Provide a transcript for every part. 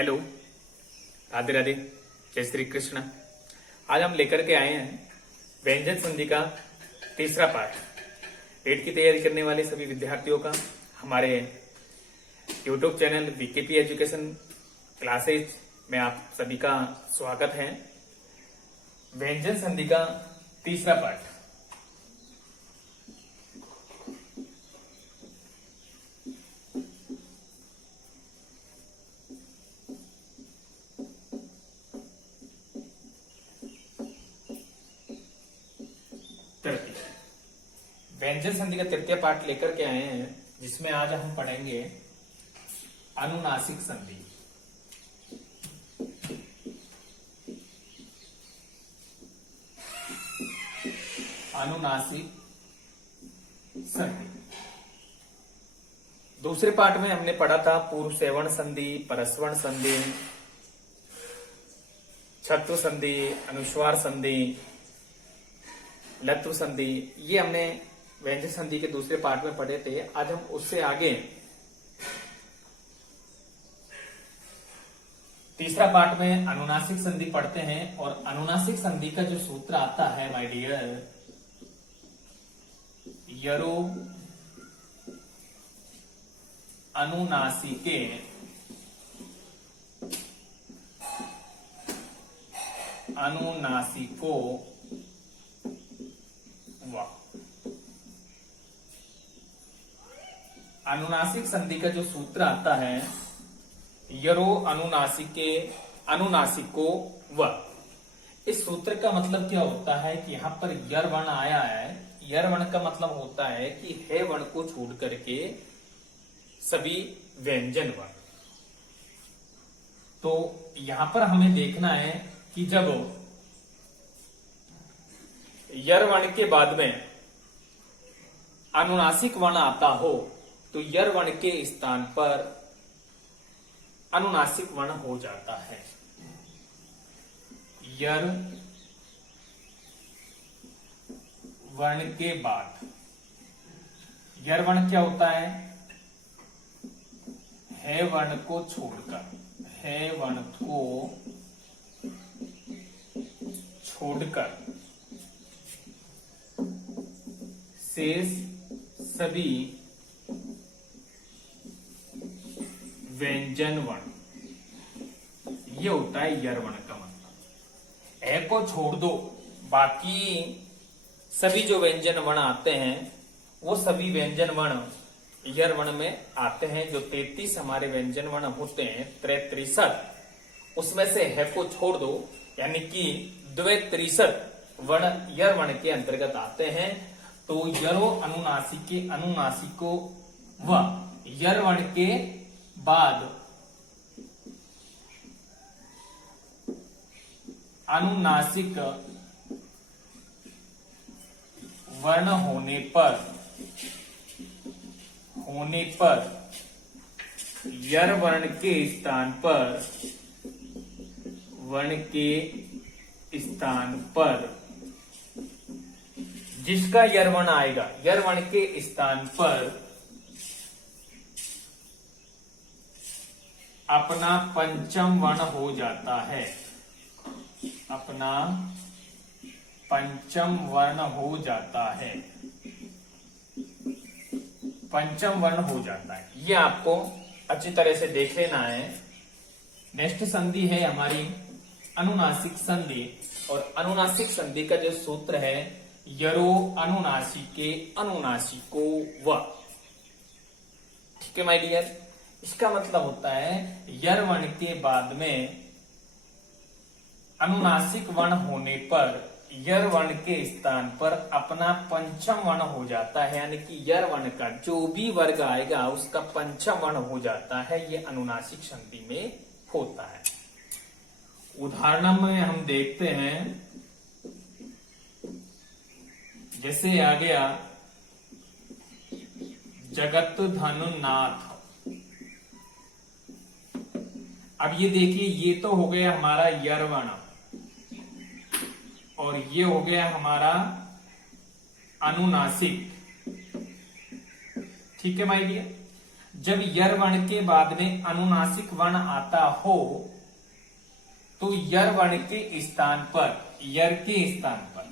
Hello, Radhe Radhe, जय श्री कृष्ण। आज हम लेकर के आए हैं व्यंजन संधि का तीसरा पाठ। टेट की तैयारी करने वाले सभी विद्यार्थियों का हमारे YouTube channel VKP education classes में आप सभी का स्वागत है। व्यंजन संधि का तीसरा पाठ। व्यंजन संधि का तृतीय पाठ लेकर के आए हैं, जिसमें आज हम पढ़ेंगे अनुनासिक संधि। अनुनासिक संधि। दूसरे पाठ में हमने पढ़ा था पूर्व सेवण संधि, परस्वण संधि, छत्व संधि, अनुस्वार संधि, लत्व संधि। ये हमने व्यंजन संधि के दूसरे पाठ में पढ़े थे। आज हम उससे आगे तीसरा पाठ में अनुनासिक संधि पढ़ते हैं। और अनुनासिक संधि का जो सूत्र आता है माय डियर, यरो अनुनासिके अनुनासिको वा। अनुनासिक संधि का जो सूत्र आता है यरो अनुनासिके अनुनासिको व। इस सूत्र का मतलब क्या होता है कि यहां पर यर वर्ण आया है। यर वर्ण का मतलब होता है कि हे वर्ण को छोड़ करके सभी व्यंजन वर्ण। तो यहां पर हमें देखना है कि जब यर वर्ण के बाद में अनुनासिक वर्ण आता हो तो यर वर्ण के स्थान पर अनुनासिक वर्ण हो जाता है। यर वर्ण के बाद यर वर्ण क्या होता है? है वर्ण को छोड़कर, है वर्ण को छोड़कर शेष सभी व्यंजन वर्ण, ये होता है यर वर्ण का मतलब। ए को छोड़ दो, बाकी सभी जो व्यंजन वर्ण आते हैं वो सभी व्यंजन वर्ण यर वर्ण में आते हैं। जो 33 हमारे व्यंजन वर्ण होते हैं 63, उसमें से है को छोड़ दो, यानी कि 63 वर्ण यर वर्ण के अंतर्गत आते हैं। तो यरो अनुनासिके अनुनासिको व, यर वर्ण के बाद अनुनासिक वर्ण होने पर यर वर्ण के स्थान पर जिसका यर वर्ण आएगा, यर वर्ण के स्थान पर अपना पंचम वर्ण हो जाता है। अपना पंचम वर्ण हो जाता है। पंचम वर्ण हो जाता है, ये आपको अच्छी तरह से देख लेना है। नेक्स्ट संधि है हमारी अनुनासिक संधि। और अनुनासिक संधि का जो सूत्र है यरो अनुनासिके अनुनासिको व। ठीक है माय डियर। इसका मतलब होता है यर वर्ण के बाद में अनुनासिक वर्ण होने पर यर वर्ण के स्थान पर अपना पंचम वर्ण हो जाता है। यानी कि यर वर्ण का जो भी वर्ग आएगा उसका पंचम वर्ण हो जाता है। ये अनुनासिक संधि में होता है। उदाहरण में हम देखते हैं, जैसे आ गया जगत धनु नाथ। अब ये देखिए, ये तो हो गया हमारा यर वर्ण और ये हो गया हमारा अनुनासिक। ठीक है माय डियर। जब यर वर्ण के बाद में अनुनासिक वर्ण आता हो तो यर वर्ण के स्थान पर, यर के स्थान पर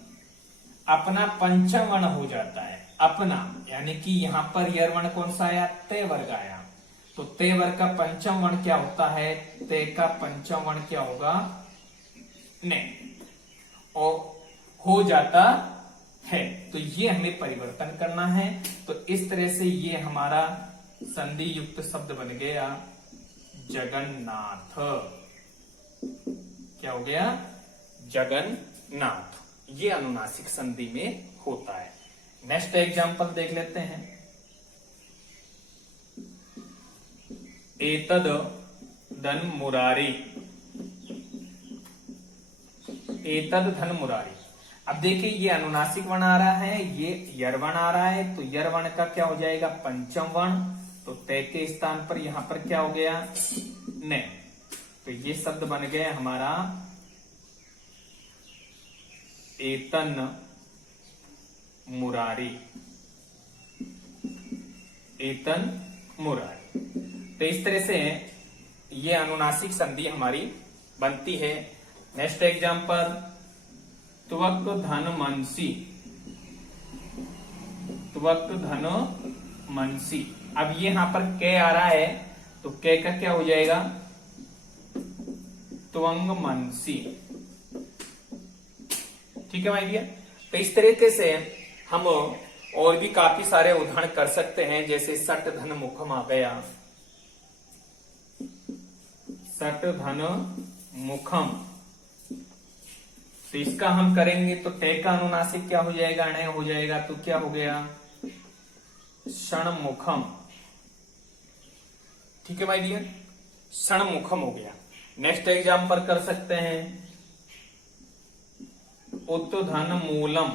अपना पंचम वर्ण हो जाता है। अपना यानी कि यहां पर यर वर्ण कौन सा आया? तय वर्ग आया। तो तय वर्ग का पंचम वर्ण क्या होता है? तय का पंचम वर्ण क्या होगा? ने। और हो जाता है। तो ये हमें परिवर्तन करना है। तो इस तरह से ये हमारा संधि युक्त शब्द बन गया जगन्नाथ। क्या हो गया? जगन्नाथ। ये अनुनासिक संधि में होता है। नेक्स्ट एग्जांपल देख लेते हैं। एतद धन मुरारी, एतद धन मुरारी। अब देखिए ये अनुनासिक वर्ण आ रहा है, ये यर वर्ण आ रहा है। तो यर वर्ण का क्या हो जाएगा? पंचम वर्ण। तो तय के स्थान पर यहां पर क्या हो गया? ने। तो ये शब्द बन गया हमारा एतन मुरारी, एतन मुरारी। तो इस तरह से ये अनुनासिक संधि हमारी बनती है। नेक्स्ट एग्जांपल, त्वक धन मनसी, त्वक धन मनसी। अब ये यहां पर क आ रहा है तो क का क्या हो जाएगा? त्वंग मनसी। ठीक है भाई भैया। तो इस तरीके से हम और भी काफी सारे उदाहरण कर सकते हैं। जैसे सट धन मुखम आ गया, सट धन मुखम। तो इसका हम करेंगे तो टे का अनुनासिक क्या हो जाएगा? अणय हो जाएगा। तो क्या हो गया? क्षण मुखम। ठीक है भाई भैया, क्षण मुखम हो गया। नेक्स्ट एग्जाम्पल कर सकते हैं, उत्धन मूलम,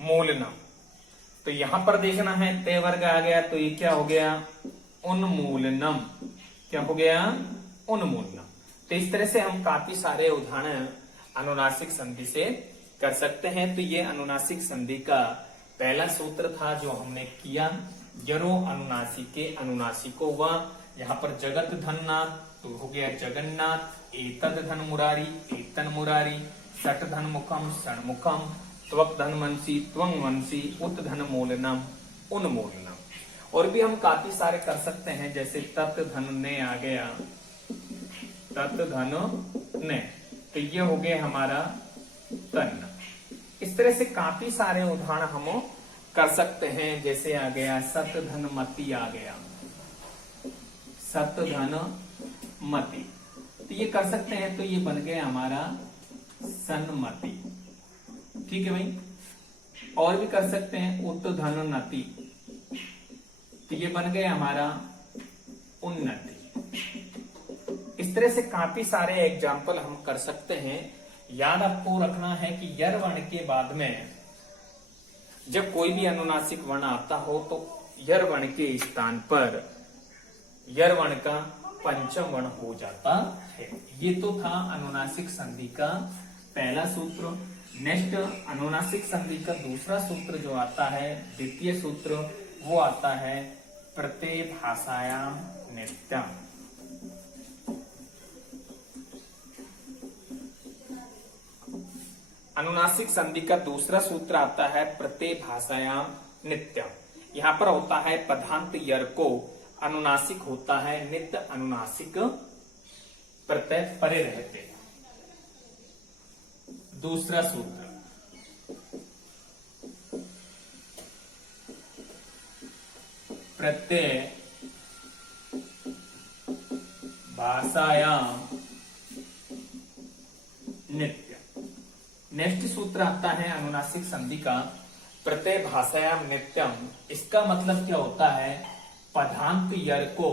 मूलनम। तो यहां पर देखना है ते वर्ग आ गया तो ये क्या हो गया? उन्मूलनम। क्या हो गया? उन्मूलनम। तो इस तरह से हम काफी सारे उदाहरण अनुनासिक संधि से कर सकते हैं। तो ये अनुनासिक संधि का पहला सूत्र था जो हमने किया। जरो अनुनासिके अनुनासिको व। यहाँ पर जगत धननाथ तो हो गया जगन्नाथ। एतद धन मुरारी, एतन मुरारी। सट धन मुखम, षणमुखम। त्वक धन मनसी, त्वंग मनसी। उत धन मूलनम, उन्मूलनम। और भी हम काफी सारे कर सकते हैं। जैसे तत् धन ने आ गया, तत् धन ने। तो ये हो गया हमारा तन। इस तरह से काफी सारे उदाहरण हम कर सकते हैं। जैसे आ गया सत धन मति आ गया, सत धन मति। तो ये कर सकते हैं। तो ये बन गया हमारा सन्मति। ठीक है भाई। और भी कर सकते हैं उत धन नति। तो ये बन गया हमारा उन्नति। इस तरह से काफी सारे एग्जाम्पल हम कर सकते हैं। याद आपको रखना है कि यर वर्ण के बाद में जब कोई भी अनुनासिक वर्ण आता हो तो यर वर्ण के स्थान पर यर वर्ण का पंचम वर्ण हो जाता है। ये तो था अनुनासिक संधि का पहला सूत्र। नेक्स्ट अनुनासिक संधि का दूसरा सूत्र जो आता है, द्वितीय सूत्र, वो आता है प्रत्यय भाषायाम नित्यम। अनुनासिक संधि का दूसरा सूत्र आता है प्रत्यय भाषायाम नित्यम। यहां पर होता है पदांत यर को अनुनासिक होता है, नित्य अनुनासिक प्रत्यय परे रहते। दूसरा सूत्र प्रत्यय भाषायाम नित्य। नेक्स्ट सूत्र आता है अनुनासिक संधि का प्रत्यय भाषायाम नित्यम। इसका मतलब क्या होता है? पदांत यर को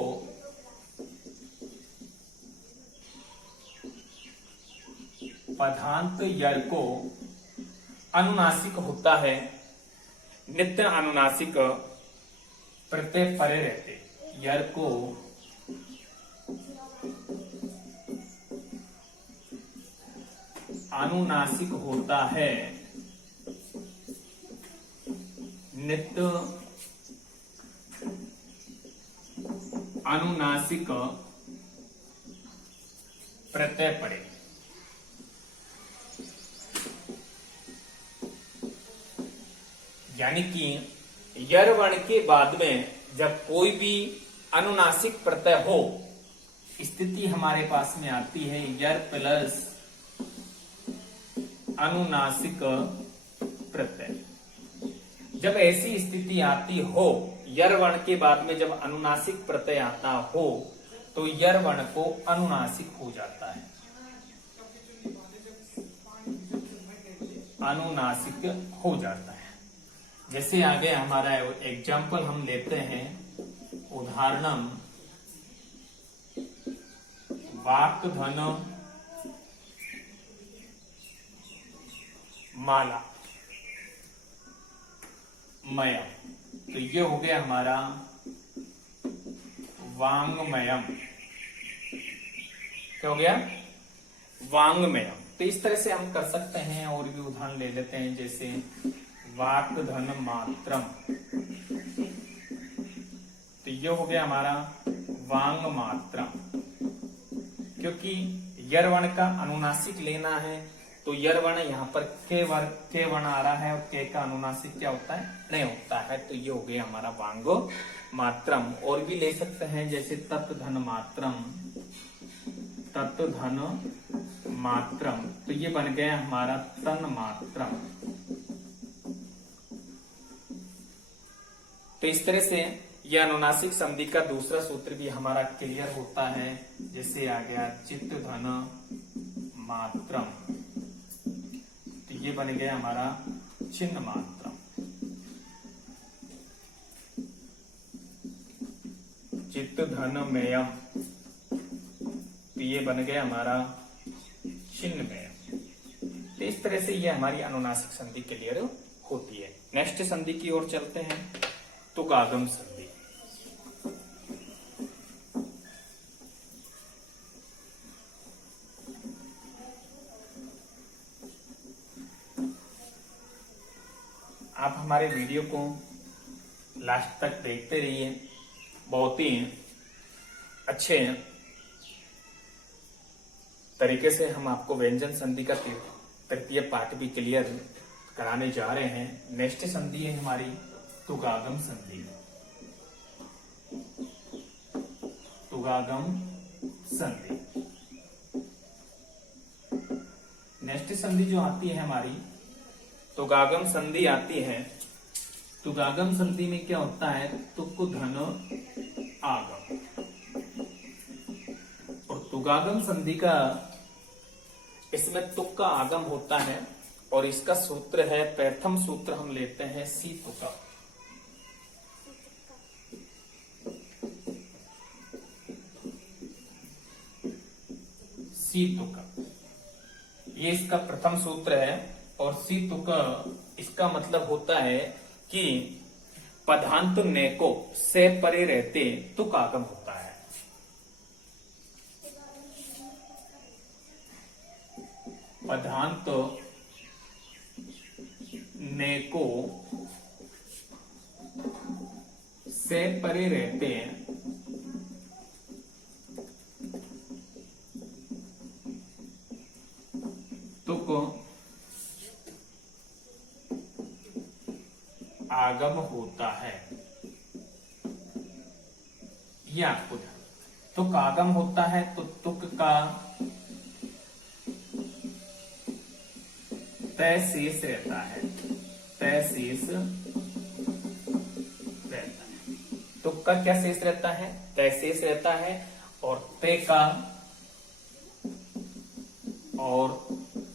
पदांत यर को अनुनासिक होता है, नित्य अनुनासिक प्रत्यय परे रहते। यर को अनुनासिक होता है, नित अनुनासिक प्रत्यय पड़े। यानी कि यर वर्ण के बाद में जब कोई भी अनुनासिक प्रत्यय हो, स्थिति हमारे पास में आती है यर प्लस अनुनासिक प्रत्यय। जब ऐसी स्थिति आती हो, यर वर्ण के बाद में जब अनुनासिक प्रत्यय आता हो, तो यर वर्ण को अनुनासिक हो जाता है, अनुनासिक हो जाता है। जैसे आगे हमारा एग्जाम्पल हम लेते हैं, उदाहरणम वाक् धन माला मयम। तो ये हो गया हमारा वांगमयम। क्या हो गया? वांगमयम। तो इस तरह से हम कर सकते हैं। और भी उदाहरण ले लेते हैं, जैसे वाक् धन मात्रम। तो ये हो गया हमारा वांग मात्रम। क्योंकि यर वर्ण का अनुनासिक लेना है, तो यर वर्ण यहाँ पर के वर्ण आ रहा है, और के का अनुनासिक क्या होता है? नहीं होता है। तो ये हो गया हमारा वांगो मात्रम। और भी ले सकते हैं, जैसे तत् धन मात्रम, तत् धन मात्रम। तो ये बन गया हमारा तन मात्रम। तो इस तरह से यह अनुनासिक संधि का दूसरा सूत्र भी हमारा क्लियर होता है। जैसे आ गया चित्त धन मात्रम। तो ये बन गया हमारा चिन्ह मात्रम। चित्त धन मेयम। तो ये बन गया हमारा चिन्ह मेयम। तो इस तरह से ये हमारी अनुनासिक संधि क्लियर होती है। नेक्स्ट संधि की ओर चलते हैं, तुगागम संधि। आप हमारे वीडियो को लास्ट तक देखते रहिए। बहुत ही अच्छे तरीके से हम आपको व्यंजन संधि का तृतीय पाठ भी क्लियर कराने जा रहे हैं। नेक्स्ट संधि है हमारी तुगागम संधि। तुगागम संधि। नेक्स्ट संधि जो आती है हमारी तुगागम संधि आती है। तुगागम संधि में क्या होता है? तुक धन आगम। और तुगागम संधि का इसमें तुक का आगम होता है, और इसका सूत्र है, प्रथम सूत्र हम लेते हैं सी तुका। सी तुका ये इसका प्रथम सूत्र है। और सी तुका इसका मतलब होता है कि पदांत नेको से परे रहते तुक आगम होता है। पदांत नेको से परे रहते तुक आगम होता है। ये आपको तुक आगम होता है, तो तुक का तय शेष रहता है। तय शेष रहता है। तुक का क्या शेष रहता है? तय शेष रहता है। और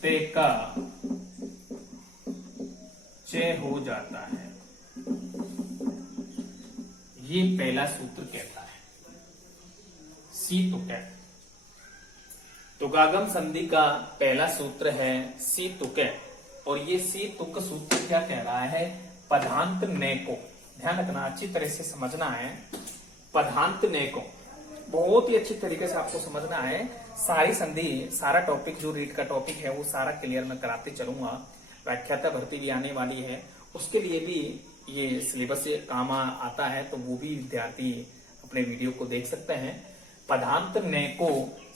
ते का चय हो जाता है। ये पहला सूत्र कहता है। सी तुक। तुगागम संधि का पहला सूत्र है सी तुक। और ये सी तुक सूत्र क्या कह रहा है? पदांत नेको। ध्यान रखना, अच्छी तरह से समझना है। पदांत नेको बहुत ही अच्छी तरीके से आपको समझना है। सारी संधि, सारा टॉपिक जो रीड का टॉपिक है वो सारा क्लियर मैं कराते चलूंगा। व्याख्याता भर्ती भी आने वाली है, उसके लिए भी ये सिलेबस से काम आता है, तो वो भी विद्यार्थी अपने वीडियो को देख सकते हैं। पदांत ने को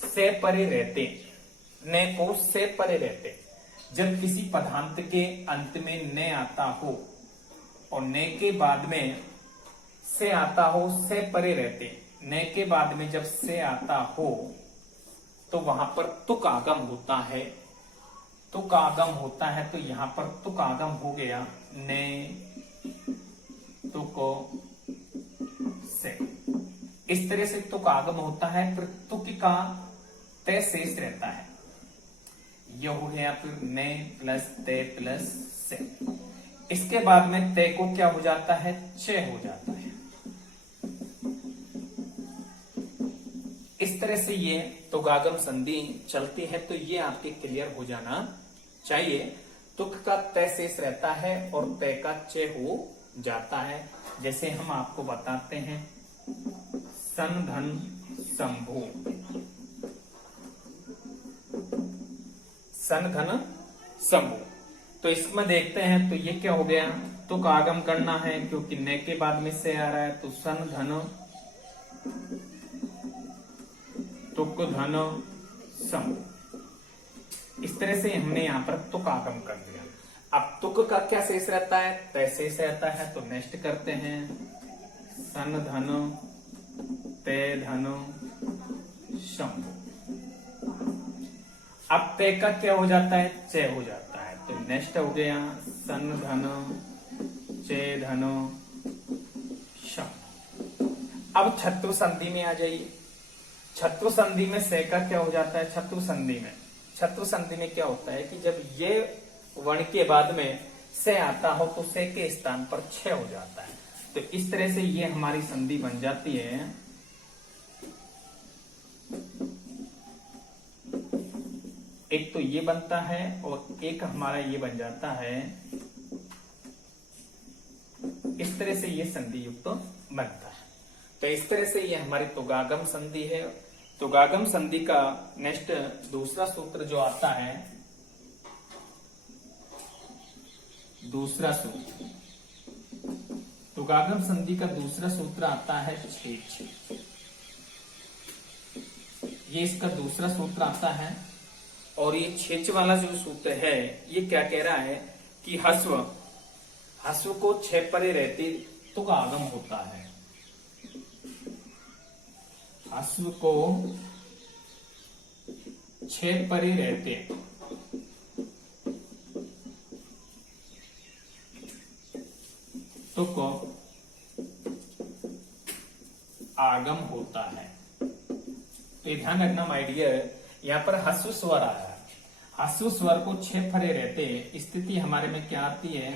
से परे रहते, ने को से परे रहते, जब किसी पदांत के अंत में ने आता हो और ने के बाद में से आता हो, से परे रहते, ने के बाद में जब से आता हो तो वहां पर तुक आगम होता है, तुक आगम होता है। तो यहां पर तुक आगम हो गया ने तुक से, इस तरह से तुक आगम होता है। फिर तुक का तय शेष रहता है, यह हो गया फिर ने प्लस तय प्लस से। इसके बाद में तय को क्या हो जाता है, च हो जाता है। इस तरह से ये तुगागम संधि चलती है, तो ये आपके क्लियर हो जाना चाहिए। तुक का तय शेष रहता है और तय का च हो जाता है। जैसे हम आपको बताते हैं, सन धन शंभु, सन धन शंभु। तो इसमें देखते हैं, तो ये क्या हो गया, तुक आगम करना है क्योंकि ने के बाद में से आ रहा है, तो सन धन तुक धन शंभु। इस तरह से हमने यहाँ पर तुक आगम कर दिया। अब तुक का क्या शेष रहता है, तय शेष रहता है। तो नेक्स्ट करते हैं, सन धन तय धन शंभु। अब तय का क्या हो जाता है, च हो जाता है। तो नेक्स्ट हो गया सन धन च धन शंभु। अब छत्व संधि में आ जाइए। छत्व संधि में से का क्या हो जाता है, छत्व संधि में, छत्व संधि में क्या होता है कि जब ये वर्ण के बाद में से आता हो तो से के स्थान पर छ हो जाता है। तो इस तरह से ये हमारी संधि बन जाती है, एक तो ये बनता है और एक हमारा ये बन जाता है। इस तरह से ये संधि युक्त बनता है। तो इस तरह से ये हमारी तुगागम संधि है। तुगागम संधि का नेक्स्ट दूसरा सूत्र जो आता है, दूसरा सूत्र, तुगागम संधि का दूसरा सूत्र आता है छेच। ये इसका दूसरा सूत्र आता है। और ये छेच वाला जो सूत्र है, ये क्या कह रहा है कि हस्व, हस्व को छह परे रहते तुक आगम होता है। हस्व को छह परे रहते तुक आगम होता है। तो ये ध्यान रखना माय डियर, यहाँ पर हस्व स्वर आया है। हस्व स्वर को छह परे रहते स्थिति हमारे में क्या आती है,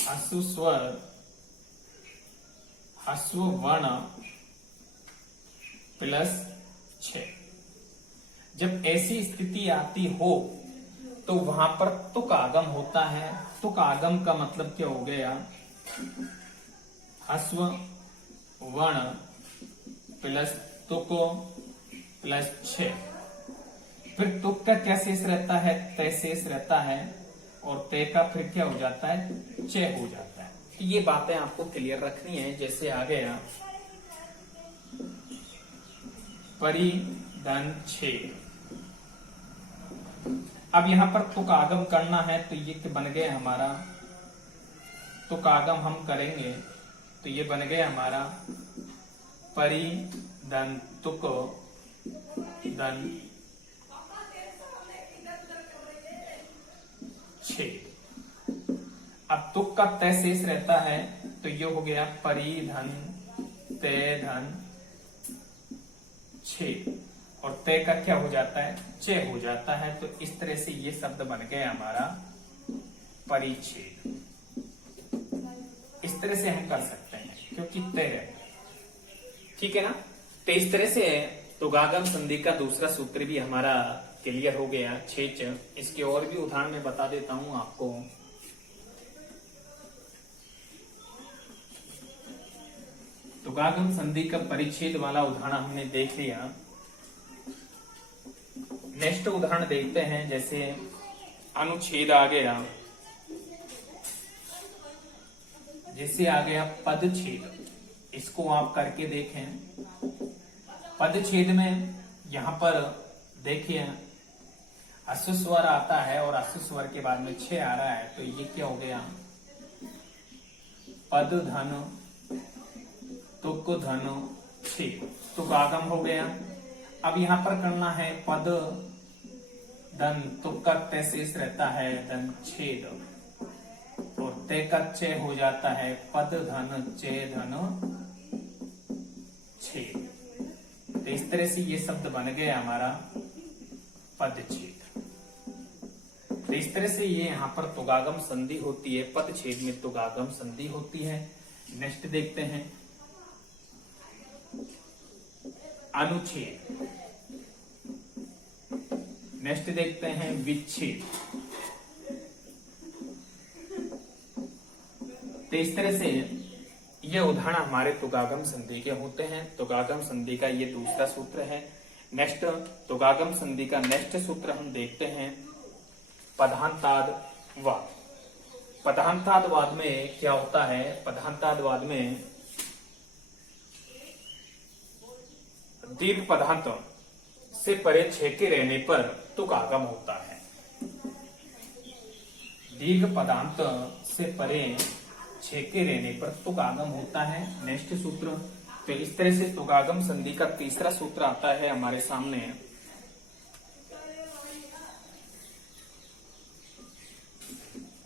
हस्व स्वर, हस्व वर्ण प्लस 6। जब ऐसी स्थिति आती हो तो वहां पर तुक आगम होता है। तुक आगम का मतलब क्या हो गया, हस्व वर्ण प्लस तुक प्लस 6। फिर तुक का क्या शेष रहता है, तय शेष रहता है और तय का फिर क्या हो जाता है, च हो जाता है। तो ये बातें आपको क्लियर रखनी है। जैसे आ गया परिधन 6। अब यहां पर तुक आगम करना है, तो ये बन गया हमारा, तुक आगम हम करेंगे तो ये बन गया हमारा परिधन तुक धन 6। अब तुक का तय शेष रहता है, तो ये हो गया परिधन तय धन 6 और तय का क्या हो जाता है, च हो जाता है। तो इस तरह से ये शब्द बन गया हमारा परिच्छेद। इस तरह से हम कर सकते हैं क्योंकि तय रहता है, ठीक है ना। तो इस तरह से तुगागम संधि का दूसरा सूत्र भी हमारा क्लियर हो गया, छेच। इसके और भी उदाहरण मैं बता देता हूं आपको। तुगागम संधि का परिच्छेद वाला उदाहरण हमने देख लिया। नेक्स्ट उदाहरण देखते हैं, जैसे अनुच्छेद आ गया, जैसे आ गया पदछेद। इसको आप करके देखें। पदछेद में यहां पर देखिए अश्व स्वर आता है और अश्व स्वर के बाद में छे आ रहा है, तो ये क्या हो गया, पद धन तुक धन छे, तुकागम हो गया। अब यहां पर करना है पद धन तुक का तय शेष रहता है धन छेद, और तय का चय हो जाता है पद धन चय धन छेद। तो इस तरह से ये शब्द बन गया हमारा पदछेद। तो इस तरह से ये यहाँ पर तुगागम संधि होती है, पदछेद में तुगागम संधि होती है। नेक्स्ट देखते हैं अनुच्छेद। नेक्स्ट देखते हैं विच्छेद। तो इस तरह से ये उदाहरण हमारे तुगागम संधि के होते हैं। तुगागम संधि का ये दूसरा सूत्र है। नेक्स्ट तुगागम संधि का नेक्स्ट सूत्र हम देखते हैं पदांतादवाद। पदांतादवाद में क्या होता है, पदांतादवाद में दीर्घ पदांत से परे छेके रहने पर तुकागम होता है। दीर्घ पदांत से परे छेके रहने पर तुकागम होता है। नेक्स्ट सूत्र, तो इस तरह से तुकागम संधि का तीसरा सूत्र आता है हमारे सामने।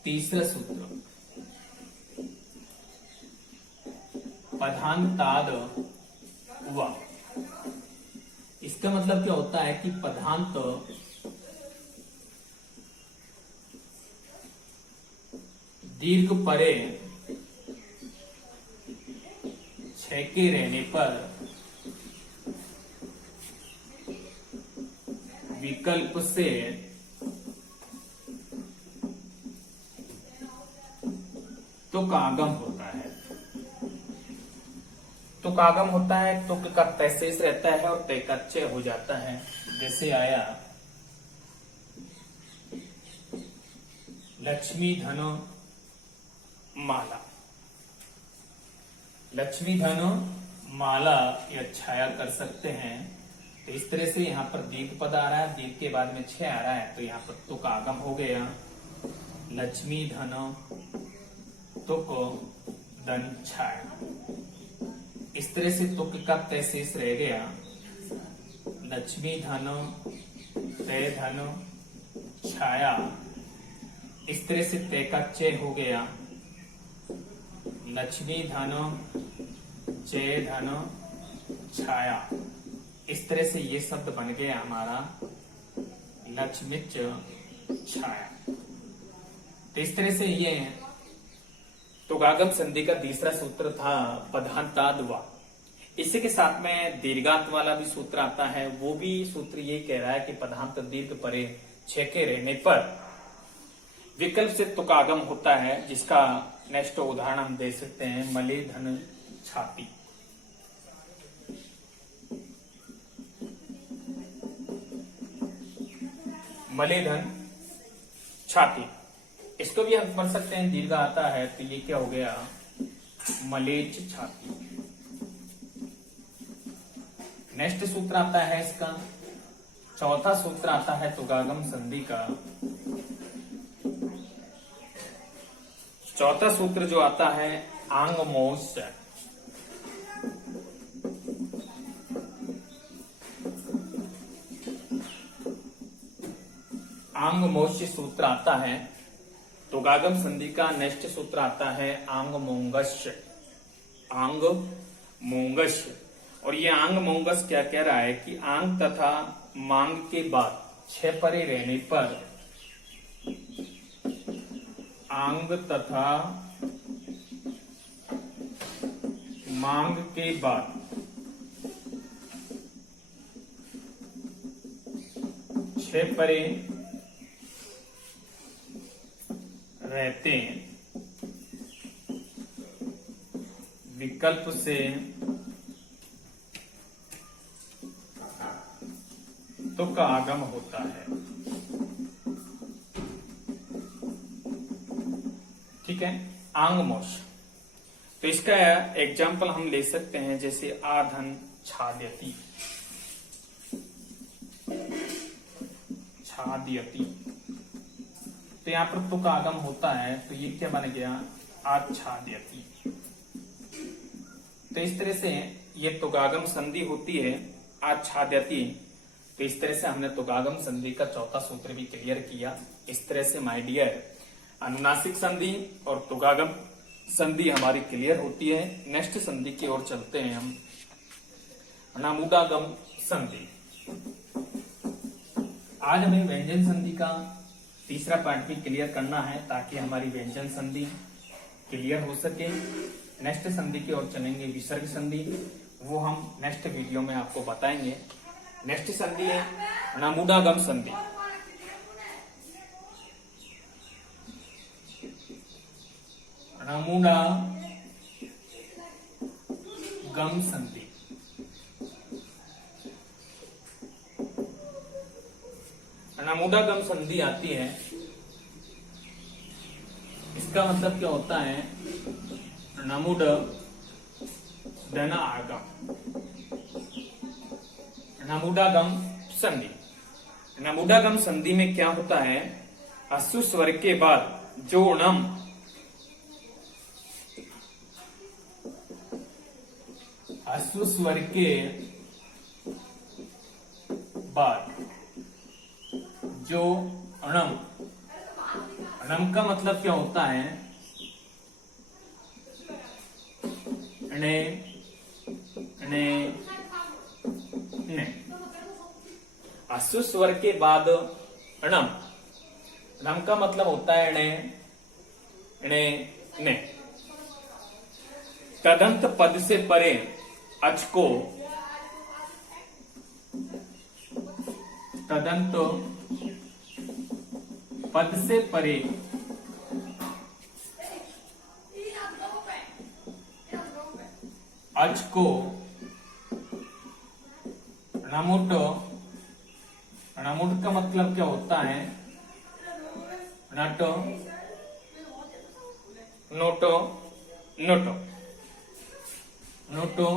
तीसरा सूत्र पदांताद व। इसका मतलब क्या होता है कि पदांत दीर्घ परे छेके रहने पर विकल्प से तुकागम होता है। तुकागम होता है, तुक का तय शेष रहता है और तय का चय हो जाता है। जैसे आया लक्ष्मी धन माला। लक्ष्मी धन माला या छाया कर सकते हैं। तो इस तरह से यहाँ पर दीर्घ पद आ रहा है, दीर्घ के बाद में छह आ रहा है, तो यहाँ पर तुकागम हो गया लक्ष्मी धन तुक धन छाया। इस तरह से तुक का तय शेष रह गया लक्ष्मी धन तय धन छाया। इस तरह से तय का चय हो गया लक्ष्मी धन चय धन छाया। इस तरह से ये शब्द बन गया हमारा लक्ष्मीच छाया। तो इस तरह से ये तुगागम संधि का तीसरा सूत्र था पदांतादवा। इसी के साथ में दीर्घांत वाला भी सूत्र आता है। वो भी सूत्र ये कह रहा है कि पदांत दीर्घ परे छेके रहने पर विकल्प से तुकागम होता है, जिसका नेक्स्ट उदाहरण हम दे सकते हैं मले धन छाती। मले धन छाती, इसको भी हम पढ़ सकते हैं, दीर्घ आता है तो ये क्या हो गया मलेच छाती। नेक्स्ट सूत्र आता है इसका, चौथा सूत्र आता है तुगागम संधि का। चौथा सूत्र जो आता है आंगमोश। आंगमोश सूत्र आता है। तुगागम संधि का नेक्स्ट सूत्र आता है आंग मोंगश। आंग मोंगश, और ये आंग मोंगश क्या कह रहा है कि आंग तथा मांग के बाद छह परे रहने पर आंग तथा मांग के बाद छह परे रहते विकल्प से तुक आगम होता है। ठीक है, आंगमोश। तो इसका एग्जाम्पल हम ले सकते हैं, जैसे आधन छाद्यति, छाद्यति। तो यहां पर तुक आगम होता है, तो ये क्या बन गया, आच्छाद्यति। तो इस तरह से ये तुगागम संधि होती है, आच्छाद्यति। तो इस तरह से हमने तुगागम संधि का चौथा सूत्र भी क्लियर किया। इस तरह से माय डियर अनुनासिक संधि और तुगागम संधि हमारी क्लियर होती है। नेक्स्ट संधि की ओर चलते हैं हम, अनामुदागम संधि। आज हमें व्यंजन संधि का तीसरा पार्ट भी क्लियर करना है, ताकि हमारी व्यंजन संधि क्लियर हो सके। नेक्स्ट संधि की ओर चलेंगे, विसर्ग संधि, वो हम नेक्स्ट वीडियो में आपको बताएंगे। नेक्स्ट संधि है अनामुदागम संधि। अनामुदागम संधि। अनामुदागम संधि आती है, इसका मतलब क्या होता है, अनामुद धन आगम। अनामुदागम संधि, अनामुदागम संधि में क्या होता है, अश्रु स्वर के बाद जो णम अश्रु स्वर के बाद जो अणम, अणम का मतलब क्या होता है, अणे अणे ने। अश्रु स्वर के बाद अणम, अणम का मतलब होता है अणे अणे ने। तदंत पद से परे अच को, तदंत पद से परे अच को अणामुट, अणामुट का मतलब क्या होता है, नट नोटो नोटो नोटो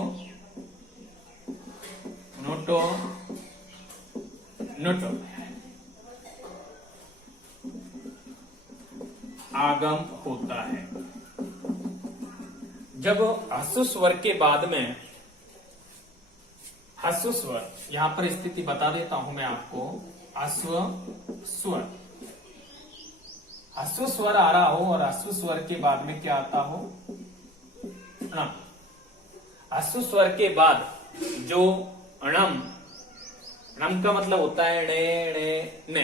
नोटो नोटो आगम होता है। जब ह्रस्व स्वर के बाद में, ह्रस्व स्वर, यहां पर स्थिति बता देता हूं मैं आपको, ह्रस्व स्वर, ह्रस्व स्वर आ रहा हो और ह्रस्व स्वर के बाद में क्या आता हो, अणम। ह्रस्व स्वर के बाद जो अणम, अणम का मतलब होता है णे णे ने,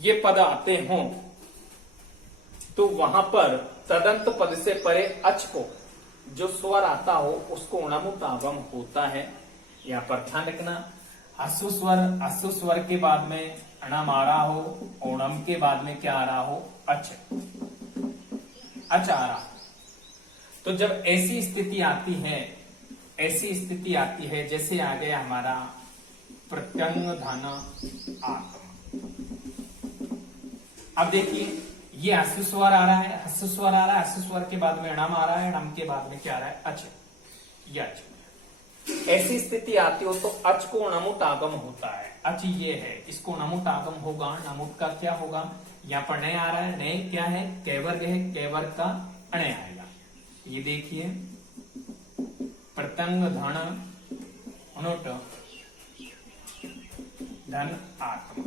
ये पद आते हों, तो वहां पर तदंत पद से परे अच को जो स्वर आता हो उसको अणामुत आगम होता है। यहाँ पर ध्यान रखना, ह्रस्व स्वर के बाद में अणम आ रहा हो, ओणम के बाद में क्या आ रहा हो, अच, अच आ रहा। तो जब ऐसी स्थिति आती है, ऐसी स्थिति आती है, जैसे आ गया हमारा प्रत्यंग धन आगम। अब देखिए, ये ह्रस्व स्वर आ रहा है, ह्रस्व स्वर आ रहा है, ह्रस्व स्वर के बाद में अणम आ रहा है, अणम के बाद में क्या आ रहा है, अच, ये अच। ऐसी स्थिति आती हो तो अच को अणामुत आगम होता है। अच ये है, इसको अणामुत आगम होगा। अणामुत का क्या होगा, यहाँ पर नय आ रहा है, नय क्या है, कैवर्ग है, कैवर्ग का अणय आएगा। ये देखिए, प्रत्यंग धन अणुट धन आत्मा।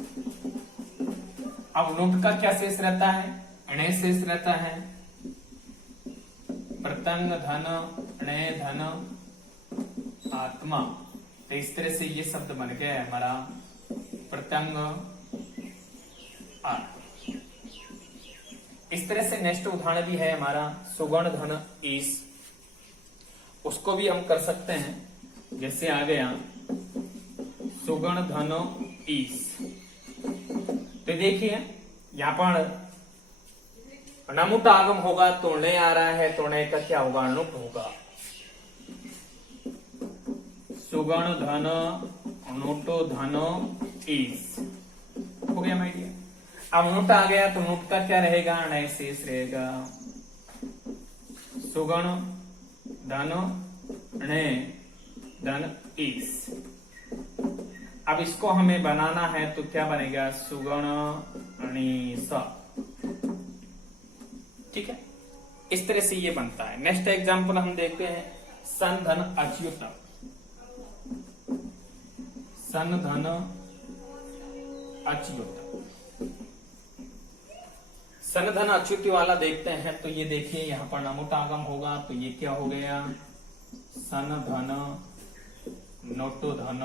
अब नोट का क्या शेष रहता है, अणय शेष रहता है, प्रत्यंग धन अणय धन आत्मा। तो इस तरह से ये शब्द बन गया है हमारा प्रत्यंग आत्मा। इस तरह से नेक्स्ट उदाहरण भी है हमारा सुगण धन ईस, उसको भी हम कर सकते हैं। जैसे आ गया सुगण धन ईस, तो देखिए यहां पर अणामुत आगम होगा, तो नय आ रहा है, तो नय का क्या होगा, अणुट होगा। सुगण धन अणुटो धन इज। हो गया माय डियर। अब नुट आ गया तो नुट का क्या रहेगा, णय शेष रहेगा। सुगण धन णय धन इस। अब इसको हमें बनाना है तो क्या बनेगा, सुगण णी स। ठीक है, इस तरह से ये बनता है। नेक्स्ट एग्जांपल हम देखते हैं, सन धन अच्युत। सन धन अच्युत। सन धन अच्युत वाला देखते हैं तो ये देखिए यहां पर नमोटागम होगा तो ये क्या हो गया, सन धन नोटो धन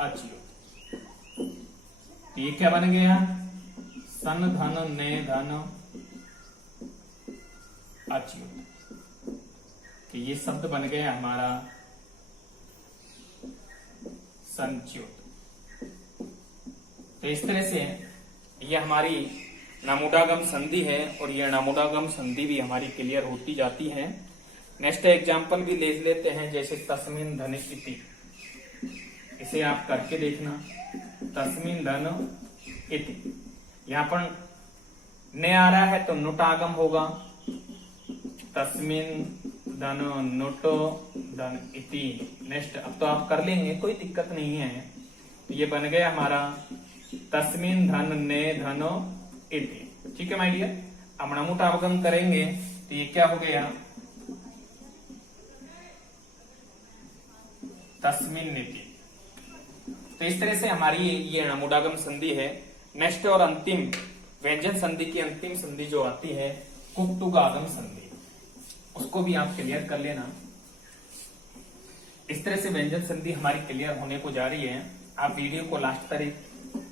अच्युत। तो ये क्या बन गया, सन धन ने धन अच्युत। कि ये शब्द बन गया हमारा संच्युत। तो इस तरह से ये हमारी नामोडागम संधि है और ये नामोडागम संधि भी हमारी क्लियर होती जाती है। नेक्स्ट एग्जांपल भी ले लेते हैं, जैसे तस्मिन धन इति। इसे आप करके देखना, तस्मिन धन इति। यहां पर ने आ रहा है तो नुटागम होगा, तस्मिन धन नुटो धन इति। नेक्स्ट अब तो आप कर लेंगे, कोई दिक्कत नहीं है। तो ये बन गया हमारा तस्मिन धन ने धनो इति। ठीक है माय डियर। अब नमुटागम करेंगे तो ये क्या हो गया, तस्मिन नीति। तो इस तरह से हमारी ये नमुडागम संधि है। नेक्स्ट और अंतिम व्यंजन संधि की अंतिम संधि जो आती है, कुक्तुगागम संधि, उसको भी आप क्लियर कर लेना। इस तरह से व्यंजन संधि हमारी क्लियर होने को जा रही है। आप वीडियो को लास्ट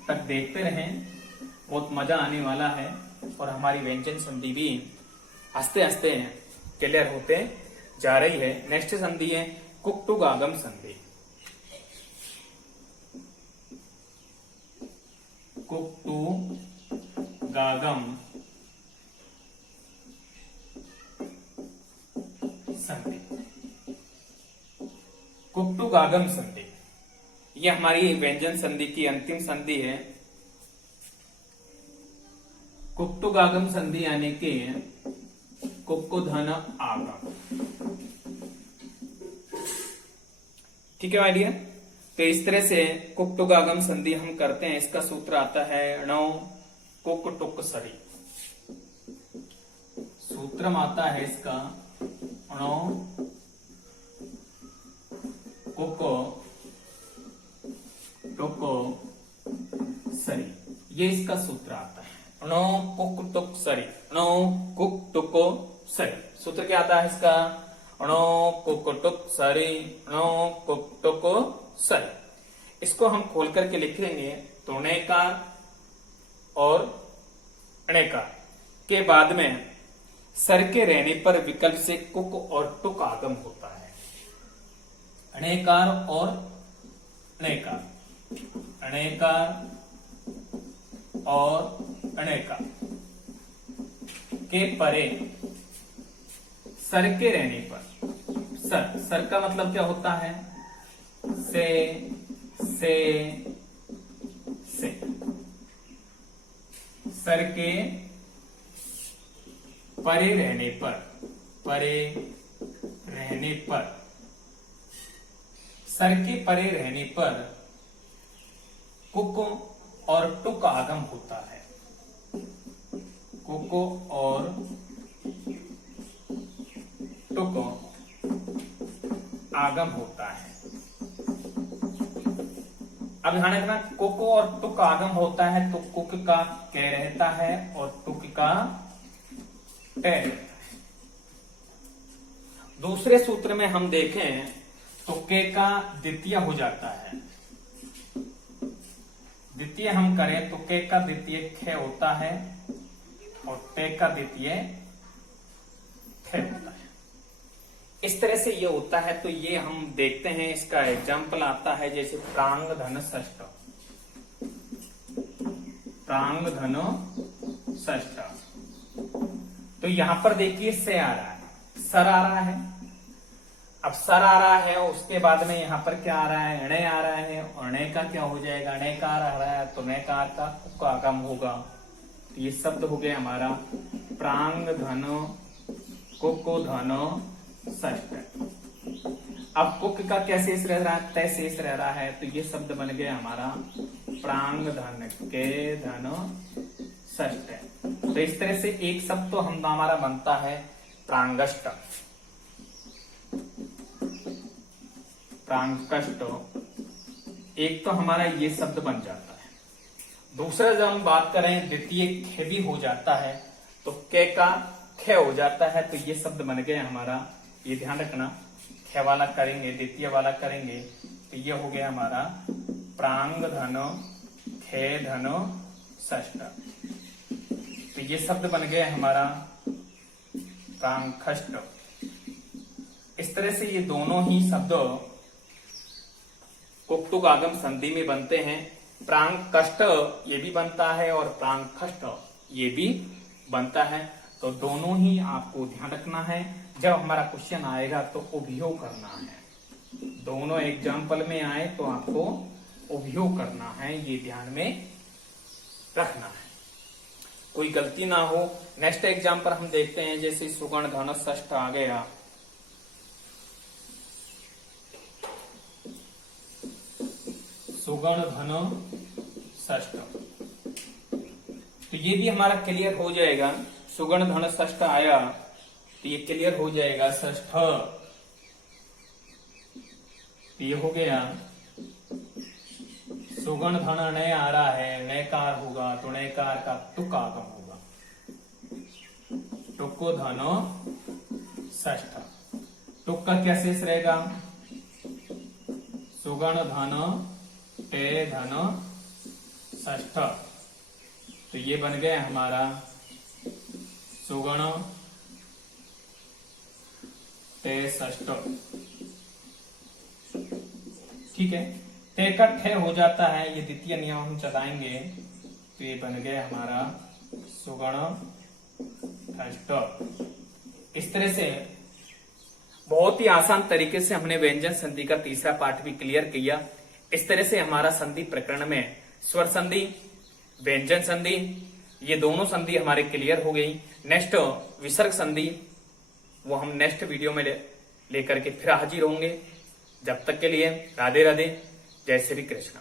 तक देखते रहें, बहुत मजा आने वाला है और हमारी व्यंजन संधि भी आस्ते आस्ते क्लियर होते जा रही है। नेक्स्ट संधि है कुक्तुगागम संधि। कुक्तुगागम संधि। कुक्तुगागम संधि ये हमारी व्यंजन संधि की अंतिम संधि है। कुक्तुगागम संधि यानी कि कुक्कुधन आगम। ठीक है माय डियर। तो इस तरह से कुक्तुगागम संधि हम करते हैं। इसका सूत्र आता है णौ कुक टुक सरी। सूत्र आता है इसका णौ कुक टुक सरी, ये इसका सूत्र आता है। णौ कुक टुक सरी, णौ कुक टुक सरी। सूत्र क्या आता है इसका, णौ कुक टुक सरी, णौ कुक टुक सरी। इसको हम खोल करके लिख लेंगे तो णेकार और णेकार के बाद में सर के रहने पर विकल्प से कुक और टुक आगम होता है। णेकार और णेकार, णेकार और णेकार के परे सर के रहने पर, सर का मतलब क्या होता है, से सर के परे रहने पर, सर के परे रहने पर कुक और टुक आगम होता है। कुक और टुक आगम होता है। अब ध्यान रखना, कुक और टुक आगम होता है तो कुक का कै रहता है और टुक का टे रहता है। दूसरे सूत्र में हम देखें तो के का द्वितीय हो जाता है। द्वितीय हम करें तो के का द्वितीय खे होता है और टे का द्वितीय थे होता है। इस तरह से ये होता है। तो ये हम देखते हैं, इसका एग्जाम्पल आता है जैसे प्रांग धन षष्ठ, प्रांग धन षष्ठ। तो यहां पर देखिए से आ रहा है, सर आ रहा है, अब सर आ रहा है, उसके बाद में यहाँ पर क्या आ रहा है, अणय आ रहा है, अणय का क्या हो जाएगा, अणयकार आ रहा है तो नयकार का आगम होगा। तो ये शब्द हो गया हमारा प्रांग धन कुको धन षष्ठ। अब कुक का क्या शेष रह रहा है, तय शेष रह रहा है, तो ये शब्द बन गया हमारा प्रांग धन के धन षष्ठ। तो इस तरह से एक शब्द तो हमारा बनता है प्रांगष्ट, प्रांगष्ट एक तो हमारा ये शब्द बन जाता है। दूसरा जब हम बात करें द्वितीय खे भी हो जाता है तो के का खे हो जाता है, तो ये शब्द बन गया हमारा, ये ध्यान रखना, खे वाला करेंगे द्वितीय वाला करेंगे तो ये हो गया हमारा प्रांग धन खे धन षष्ठ। तो ये शब्द बन गया हमारा प्रांगष्ट। इस तरह से ये दोनों ही शब्द कुक्तुक आगम संधि में बनते हैं। प्रांगकष्ट ये भी बनता है और प्रांगष्ट ये भी बनता है। तो दोनों ही आपको ध्यान रखना है, जब हमारा क्वेश्चन आएगा तो उपयोग करना है। दोनों एग्जाम्पल में आए तो आपको उपयोग करना है, ये ध्यान में रखना है, कोई गलती ना हो। नेक्स्ट एग्जाम्पल हम देखते हैं, जैसे सुगण धन षष्ठ आ गया, सुगण धन षष्ठ, तो ये भी हमारा क्लियर हो जाएगा। सुगण धन षष्ठ आया तो ये क्लियर हो जाएगा षष्ठ, तो ये हो गया सुगण धन नय आ रहा है, नयकार होगा तो नयकार का तुक आगम होगा, टुको धन षष्ठ। टुक का क्या शेष रहेगा, सुगण धन टे धन षष्ठ, तो ये बन गया हमारा सुगण टे षष्ठ। ठीक है, ते का ठे हो जाता है, ये द्वितीय नियम हम चलाएंगे तो ये बन गया हमारा सुगण षष्ठ। इस तरह से बहुत ही आसान तरीके से हमने व्यंजन संधि का तीसरा पार्ट भी क्लियर किया। इस तरह से हमारा संधि प्रकरण में स्वर संधि, व्यंजन संधि, ये दोनों संधि हमारे क्लियर हो गई। नेक्स्ट विसर्ग संधि वो हम नेक्स्ट वीडियो में लेकर के फिर हाजिर होंगे। जब तक के लिए राधे राधे, जय श्री कृष्ण।